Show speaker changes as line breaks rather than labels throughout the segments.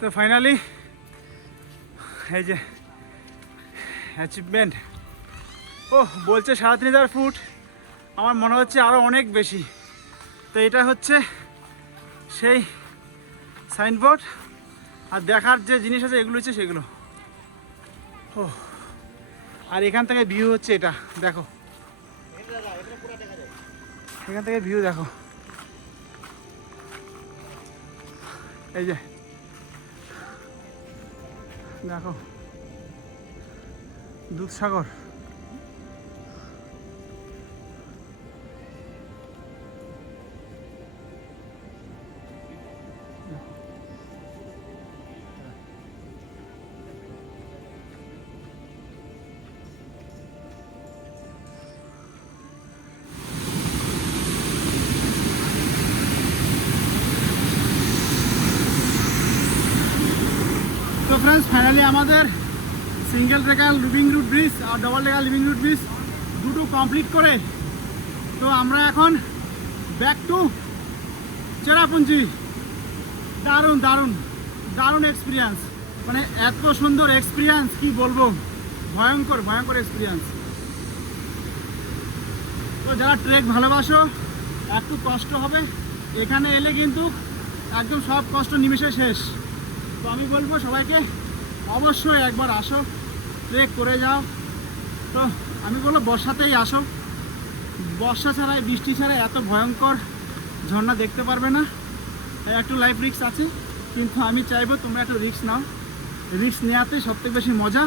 তো ফাইনালি এই যে অ্যাচিভমেন্ট ও বলছে সাড়ে তিন হাজার ফুট আমার মনে হচ্ছে আরও অনেক বেশি। তো এটা হচ্ছে সেই সাইনবোর্ড আর দেখার যে জিনিস আছে, এগুলো হচ্ছে সেগুলো। ও আর এখান থেকে ভিউ হচ্ছে এটা, দেখো। এখান থেকে ভিউ দেখো। এই যে দেখো দুধসাগর তো ফ্রেন্ডস ফাইনালি আমাদের single trekker living root bridge আর double trekker living root bridge দুটো কমপ্লিট করে। তো আমরা এখন ব্যাক টু চেরাপুঞ্জি। দারুণ দারুণ দারুণ এক্সপিরিয়েন্স মানে এত সুন্দর এক্সপিরিয়েন্স কি বলব? ভয়ঙ্কর ভয়ঙ্কর এক্সপিরিয়েন্স তো যারা ট্রেক ভালোবাসো, একটু কষ্ট হবে। এখানে এলে কিন্তু একদম সব কষ্ট নিমেষে শেষ। তো আমি বলব সবাইকে অবশ্যই একবার আসো ট্রেক করে যাও। তো আমি বলব বর্ষাতেই আসো। বর্ষা ছাড়াই, বৃষ্টি ছাড়াই এত ভয়ঙ্কর ঝর্ণা দেখতে পারবে না। একটু লাইফ রিস্ক আছে, কিন্তু আমি চাইব তোমরা একটু রিস্ক নাও। রিস্ক নেওয়াতে সবথেকে বেশি মজা।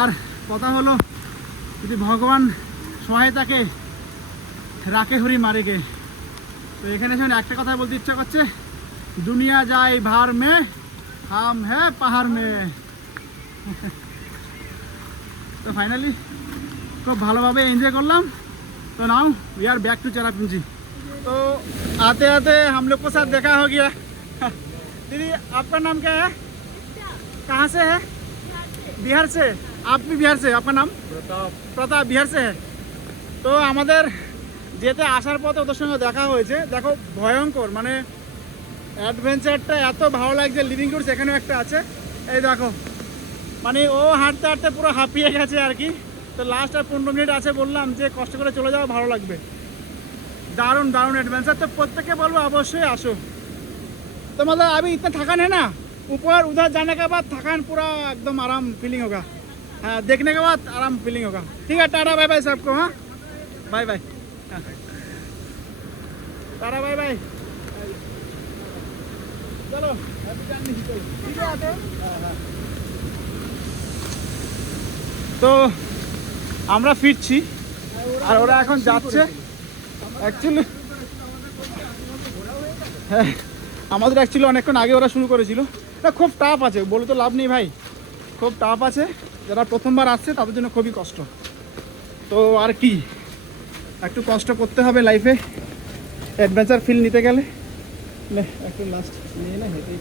আর কথা হলো, যদি ভগবান সহায়তাকে রাখে হরি মারেগে তো এখানে এসে একটা কথা বলতে ইচ্ছা করছে, দুনিয়া যায় ভার মে হাম হ্যাঁ পাহাড় মে তো ফাইনালি খুব ভালোভাবে এনজয় করলাম तो now we are back to Cherrapunji तो आते आते हम लोग को साथ देखा हो गया दीदी आपका नाम क्या है कहाँ से है बिहार से आप भी बिहार से आपका नाम प्रताप प्रताप बिहार से है তো আমাদের যেতে আসার পথে ওদের সঙ্গে দেখা হয়েছে দেখো ভয়ঙ্কর মানে অ্যাডভেঞ্চারটা এত ভালো লাগছে লিভিং রুটস এখানেও একটা আছে এই দেখো মানে ও হাঁটতে হাঁটতে পুরো হাঁপিয়ে গেছে আর কি তো লাস্ট আর পনেরো মিনিট আছে বললাম যে কষ্ট করে চলে যাওয়া ভালো লাগবে दारुण दारुण एडवेंचर तो प्रत्येक बोलबो अवश्य आसो तो मतलब अभी इतना थकान है ना ऊपर उधर जाने के बाद थकान पूरा एकदम आराम फीलिंग होगा हाँ देखने के बाद आराम फीलिंग होगा ठीक है टाटा बाय बाय सबको हाँ बाय बाय हाँ। टाटा बाय बाय তো আমরা ফিরছি, আর ওরা এখন যাচ্ছে। অ্যাকচুয়ালি হ্যাঁ আমাদের অ্যাকচুয়ালি অনেকক্ষণ আগে ওরা শুরু করেছিল। না, খুব টাফ আছে, বলে তো লাভ নেই ভাই। খুব টাফ আছে, যারা প্রথমবার আসছে, তাদের জন্য খুবই কষ্ট। তো আর কি, একটু কষ্ট করতে হবে লাইফে অ্যাডভেঞ্চার ফিল নিতে গেলে। একটু লাস্ট নিয়ে না হেঁটেই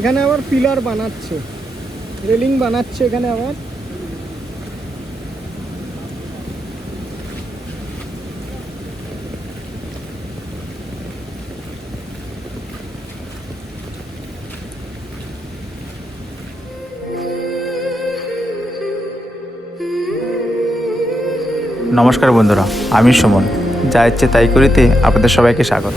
এখানে আবার পিলার বানাচ্ছে। রেলিং বানাচ্ছে এখানে আবার।
নমস্কার বন্ধুরা, আমি সুমন। যা ইচ্ছে তাই করিতে আপনাদের সবাইকে স্বাগত।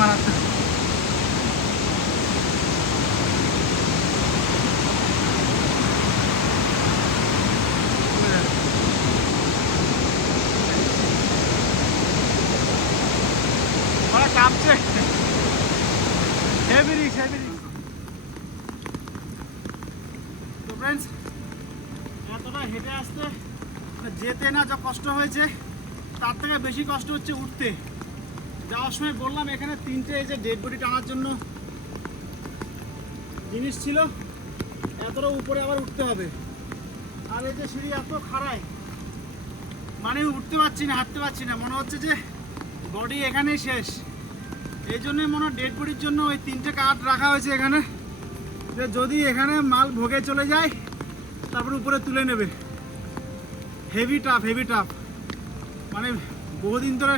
মারাত্মক। কাঁপছে। এতটা হেঁটে আসতে যেতে না যা কষ্ট হয়েছে, তার থেকে বেশি কষ্ট হচ্ছে উঠতে। যাওয়ার সময় বললাম এখানে তিনটে এই যে ডেড বডি টানার জন্য জিনিস ছিল। এতটা উপরে আবার উঠতে হবে। আর এই যে সিঁড়ি এত খাড়ায় মানে উঠতে পারছি না, হাঁটতে পারছি না। মনে হচ্ছে যে বডি এখানেই শেষ। এই জন্যই মনে হয় ডেড বডির জন্য ওই তিনটে কাঠ রাখা হয়েছে এখানে। যে যদি এখানে মাল ভোগে চলে যায়, তারপর উপরে তুলে নেবে। হেভি টাফ হেভি টাফ মানে বহুদিন ধরে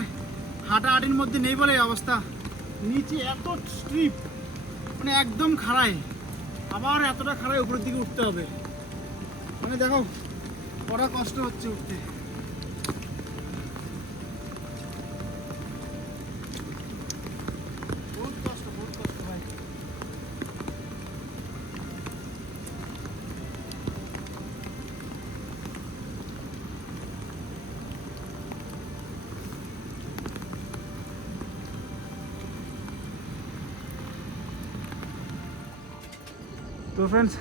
হাঁটাহাঁটির মধ্যে নেই বলে অবস্থা। নিচে এত স্ট্রিপ মানে একদম খাড়াই। আবার এতটা খাড়াই উপরের দিকে উঠতে হবে। মানে দেখো, বড় কষ্ট হচ্ছে উঠতে। তো ফ্রেন্ডস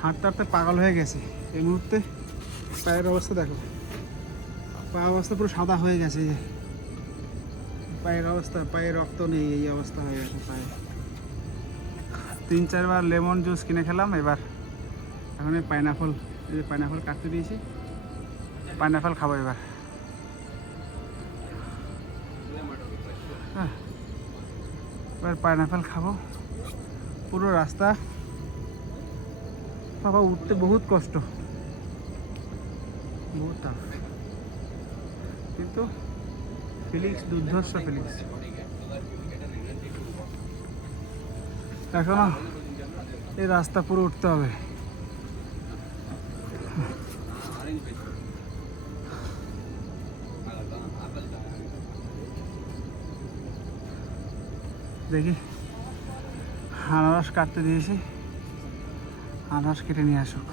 হাঁটতে হাঁটতে পাগল হয়ে গেছে। এই মুহূর্তে পায়ের অবস্থা দেখো। পায়ের অবস্থা পুরো সাদা হয়ে গেছে যে। পায়ের অবস্থা পায়ে রক্ত নেই এই অবস্থা হয়ে গেছে পায়ে। তিন চারবার লেমন জুস কিনে খেলাম এবার এখন এই পাইনাপল এই যে পাইনাপল কাটতে দিয়েছি। পাইনাপল খাব এবার। হ্যাঁ, এবার পাইনাপল খাব। পুরো রাস্তা। বাবা, উঠতে বহুত কষ্ট। বহুত কিন্তু ফিলিংস দুর্ধর্ষ ফিলিংস এখনও এই রাস্তা পুরো উঠতে হবে। দেখি। আনারস কাটতে দিয়েছি আনারস কেটে নিয়ে আসুক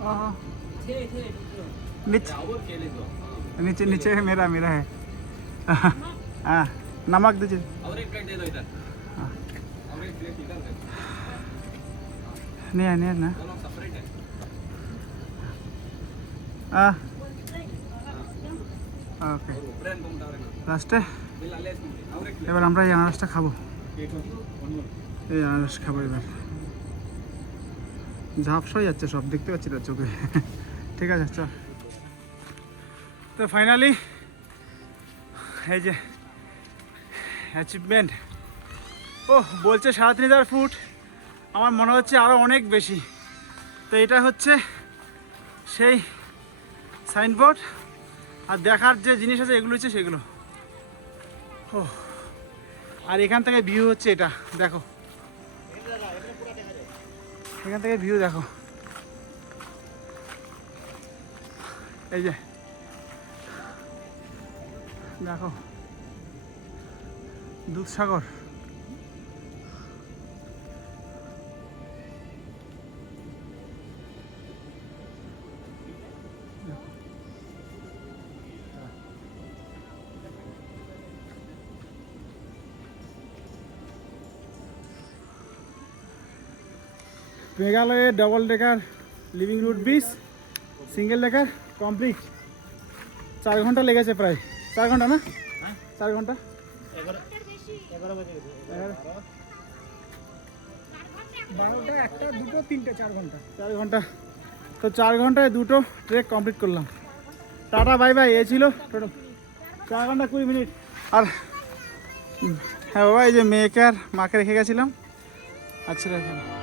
ओहो। नीचे नीचे नीचे है मेरा मेरा है हाँ नमक दीजिए
और एक प्लेट दे दो इधर
हाँ।
और एक प्लेट इधर নিয়ে নিয়ে
না ওকে লাস্টে এবার আমরা এই আনারসটা খাব। এই আনারস খাব এবার। ঝাপসাই যাচ্ছে সব, দেখতে পাচ্ছি না চোখে। ঠিক আছে চল তো ফাইনালি এই যে অ্যাচিভমেন্ট ও বলছে সাড়ে তিন হাজার ফুট আমার মনে হচ্ছে আরও অনেক বেশি। তো এটা হচ্ছে সেই সাইনবোর্ড আর দেখার যে জিনিস আছে, এগুলো হচ্ছে সেগুলো। ও আর এখান থেকে ভিউ হচ্ছে এটা, দেখো। এখান থেকে ভিউ দেখো। এই যে, দেখো। দুধসাগর। মেঘালয়ে double decker living root bridge single decker complete চার ঘণ্টা লেগেছে প্রায়। চার ঘণ্টা না? চার ঘণ্টা?
বারোটা একটা দুটো তিনটে চার ঘণ্টা।
চার ঘণ্টা। তো চার ঘন্টায় দুটো ট্রেক কমপ্লিট করলাম। টাটা বাই বাই এ ছিল। টোটাল চার ঘণ্টা কুড়ি মিনিট। আর হ্যাঁ বাবা এই যে মেয়েকে আর মাকে রেখে গেছিলাম। আচ্ছা এখানে